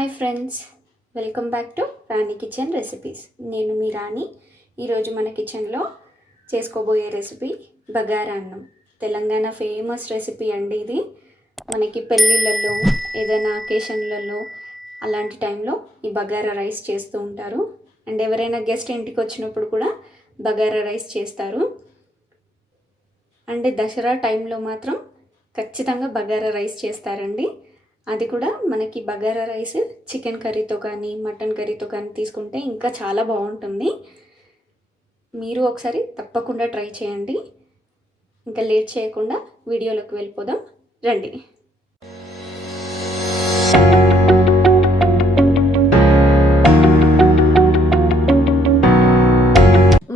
Hi friends, welcome back to Rani kitchen recipes. నేను మీ రాణి. ఈరోజు మన కిచెన్లో చేసుకోబోయే రెసిపీ బగారా అన్నం. తెలంగాణ ఫేమస్ రెసిపీ అండి ఇది. మనకి పెళ్ళిళ్ళల్లో, ఏదైనా అకేషన్లలో అలాంటి టైంలో ఈ బగారా రైస్ చేస్తూ ఉంటారు. అండ్ ఎవరైనా గెస్ట్ ఇంటికి వచ్చినప్పుడు కూడా బగారా రైస్ చేస్తారు. అండ్ దసరా టైంలో మాత్రం ఖచ్చితంగా బగారా రైస్ చేస్తారండి. అది కూడా మనకి బగారా రైస్ చికెన్ కర్రీతో కానీ మటన్ కర్రీతో కానీ తీసుకుంటే ఇంకా చాలా బాగుంటుంది. మీరు ఒకసారి తప్పకుండా ట్రై చేయండి. ఇంకా లేట్ చేయకుండా వీడియోలోకి వెళ్ళిపోదాం రండి.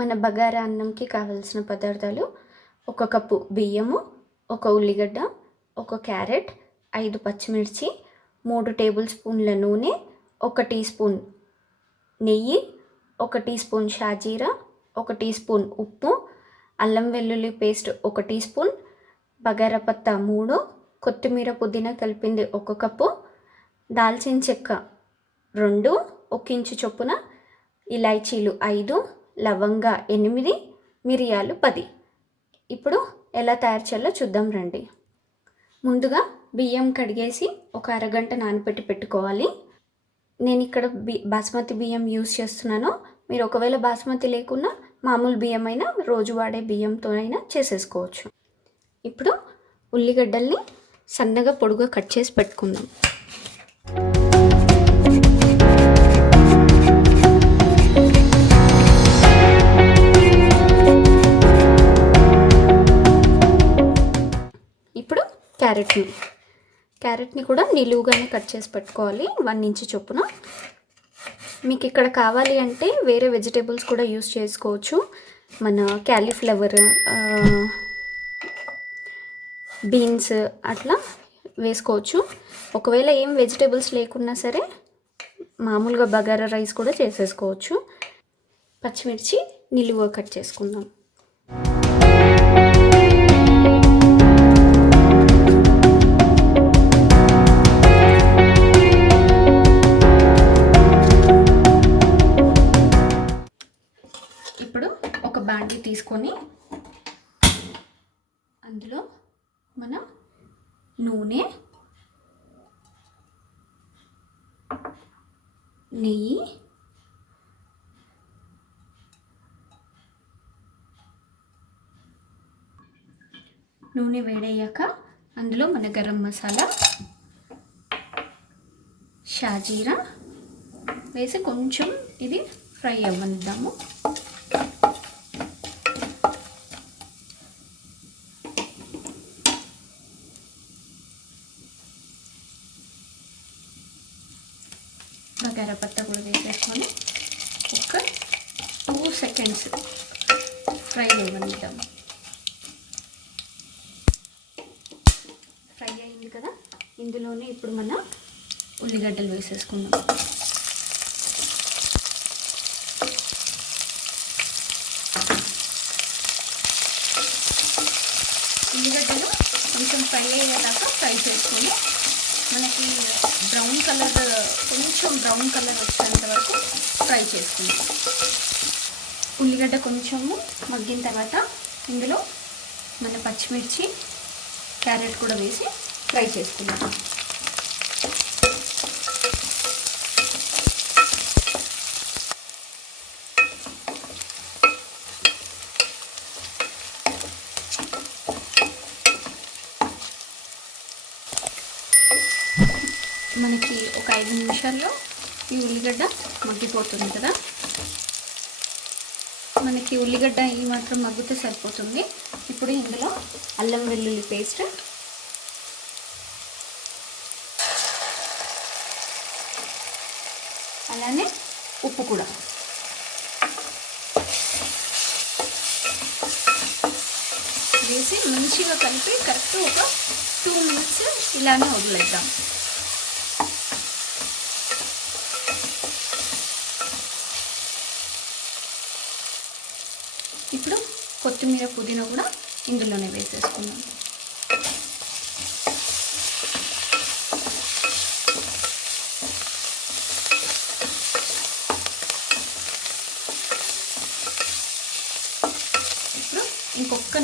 మన బగారా అన్నంకి కావాల్సిన పదార్థాలు: 1 కప్పు బియ్యము, 1 ఉల్లిగడ్డ, 1 క్యారెట్, 5 పచ్చిమిర్చి, 3 టేబుల్ స్పూన్ల నూనె, 1 టీ స్పూన్ నెయ్యి, 1 టీ స్పూన్ షాజీరా, 1 టీ స్పూన్ ఉప్పు, అల్లం వెల్లుల్లి పేస్ట్ 1 టీ స్పూన్, బగారా పత్తా 3, కొత్తిమీర పుదీనా కలిపింది 1 కప్పు, దాల్చిన చెక్క 2, 1 ఇంచు చొప్పున, ఇలాచీలు 5, లవంగా 8, మిరియాలు 10. ఇప్పుడు ఎలా తయారు చేయాలో చూద్దాం రండి. ముందుగా బియ్యం కడిగేసి ఒక అరగంట నానబెట్టి పెట్టుకోవాలి. నేను ఇక్కడ బాస్మతి బియ్యం యూస్ చేస్తున్నాను. మీరు ఒకవేళ బాస్మతి లేకున్నా మామూలు బియ్యం అయినా, రోజు వాడే బియ్యంతో అయినా చేసేసుకోవచ్చు. ఇప్పుడు ఉల్లిగడ్డల్ని సన్నగా పొడుగా కట్ చేసి పెట్టుకుందాం. ఇప్పుడు క్యారెట్ని కూడా నిలువుగానే కట్ చేసి పెట్టుకోవాలి, 1 ఇంచు చొప్పున. మీకు ఇక్కడ కావాలి అంటే వేరే వెజిటేబుల్స్ కూడా యూస్ చేసుకోవచ్చు. మన క్యాలీఫ్లవర్, బీన్స్ అట్లా వేసుకోవచ్చు. ఒకవేళ ఏం వెజిటేబుల్స్ లేకున్నా సరే మామూలుగా బగారా రైస్ కూడా చేసేసుకోవచ్చు. పచ్చిమిర్చి నిలువుగా కట్ చేసుకుందాం. ఇప్పుడు ఒక బాండీ తీసుకొని అందులో మన నూనె, నెయ్యి, నూనె వేడయ్యాక అందులో మన గరం మసాలా, షాజీరా వేసి కొంచెం ఇది ఫ్రై అవ్వనిద్దాము. బగారా పత్తా కూడా వేసేసుకొని ఒక 2 సెకండ్స్ ఫ్రై అవ్వనిద్దాం. ఫ్రై అయింది కదా, ఇందులోనే ఇప్పుడు మన ఉల్లిగడ్డలు వేసేసుకుందాం. ఉల్లిగడ్డలు కొంచెం ఫ్రై అయ్యేదాకా ఫ్రై చేసుకొని మనకి కొంచెం బ్రౌన్ కలర్ వచ్చేంత వరకు ఫ్రై చేసుకుందాం. ఉల్లిగడ్డ కొంచెము మగ్గిన తర్వాత ఇందులో మన పచ్చిమిర్చి, క్యారెట్ కూడా వేసి ఫ్రై చేసుకుందాం. మనకి ఒక 5 నిమిషాల్లో ఈ ఉల్లిగడ్డ మగ్గిపోతుంది కదా. మనకి ఉల్లిగడ్డ ఈ మాత్రం మగ్గితే సరిపోతుంది. ఇప్పుడు ఇందులో అల్లం వెల్లుల్లి పేస్ట్, అలానే ఉప్పు కూడా వేసి మంచిగా కలిపి కరెక్ట్ ఒక 2 మినిట్స్ ఇలానే వదిలేద్దాం. ఇప్పుడు కొత్తిమీర పుదీనా కూడా ఇందులోనే వేసేసుకుందాం.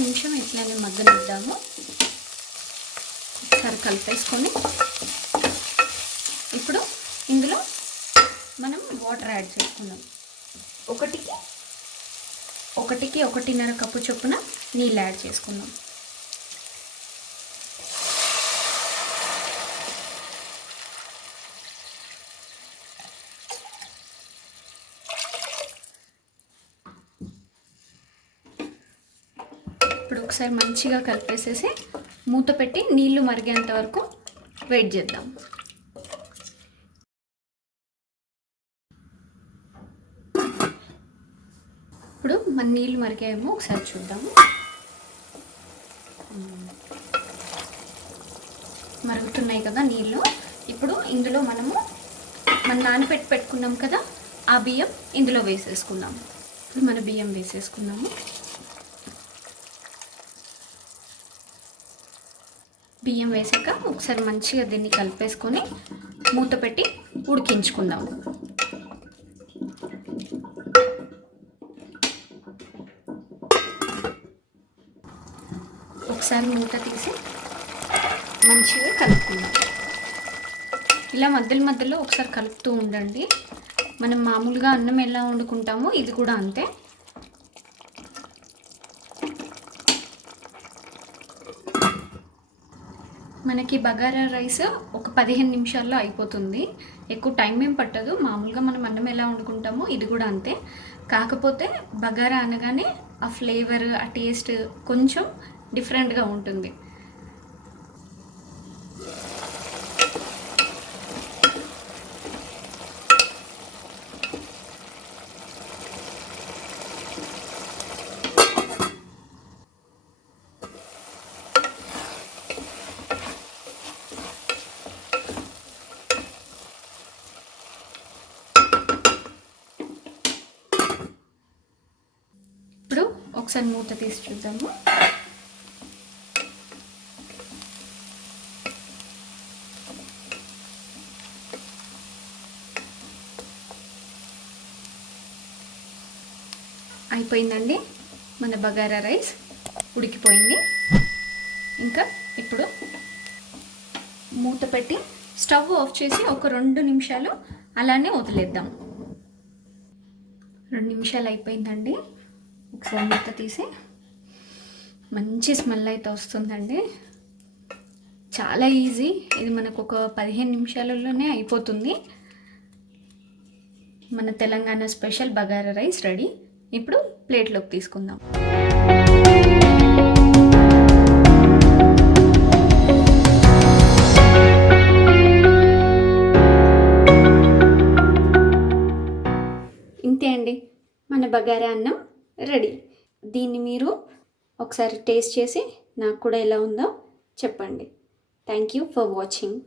నిమిషం ఇట్లానే మగ్గనిద్దాము. ఒకసారి కలిపేసుకొని ఇప్పుడు ఇందులో మనం వాటర్ యాడ్ చేసుకుందాం. ఒకటికి 1.5 కప్పు చొప్పున నీళ్ళు యాడ్ చేసుకుందాం. ఇప్పుడు ఒకసారి మంచిగా కలిపేసేసి మూత పెట్టి నీళ్లు మరిగేంత వరకు వెయిట్ చేద్దాం. ఇప్పుడు మన నీళ్ళు మరిగాయేమో ఒకసారి చూద్దాము. మరుగుతున్నాయి కదా నీళ్ళు. ఇప్పుడు ఇందులో మనం నానబెట్టుకున్నాం కదా ఆ బియ్యం ఇందులో వేసేసుకుందాం. ఇప్పుడు మన బియ్యం వేసేసుకుందాము. బియ్యం వేసాక ఒకసారి మంచిగా దీన్ని కలిపేసుకొని మూత పెట్టి ఉడికించుకుందాం. ఒకసారి మూత తీసి మంచిగా కలుపుకుందాం. ఇలా మధ్యలో ఒకసారి కలుపుతూ ఉండండి. మనం మామూలుగా అన్నం ఎలా వండుకుంటామో ఇది కూడా అంతే. మనకి బగారా రైస్ ఒక 15 నిమిషాల్లో అయిపోతుంది. ఎక్కువ టైం ఏం పట్టదు. మామూలుగా మనం అన్నం ఎలా వండుకుంటామో ఇది కూడా అంతే. కాకపోతే బగారా అనగానే ఆ ఫ్లేవర్, ఆ టేస్ట్ కొంచెం డిఫరెంట్గా ఉంటుంది. ఇప్పుడు ఒకసారి మూత తీసి చూద్దాము. అయిపోయిందండి, మన బగారా రైస్ ఉడికిపోయింది. ఇంకా ఇప్పుడు మూత పెట్టి స్టవ్ ఆఫ్ చేసి ఒక 2 నిమిషాలు అలానే వదిలేద్దాం. 2 నిమిషాలు అయిపోయిందండి. ఒకసారి మూత తీసి మంచి స్మెల్ అయితే వస్తుందండి. చాలా ఈజీ. ఇది మనకు ఒక 15 నిమిషాలలోనే అయిపోతుంది. మన Telangana special bagara rice ready. ఇప్పుడు ప్లేట్లోకి తీసుకుందాం. ఇంతే అండి, మన బగారా అన్నం రెడీ. దీన్ని మీరు ఒకసారి టేస్ట్ చేసి నాకు కూడా ఎలా ఉందో చెప్పండి. Thank you for watching.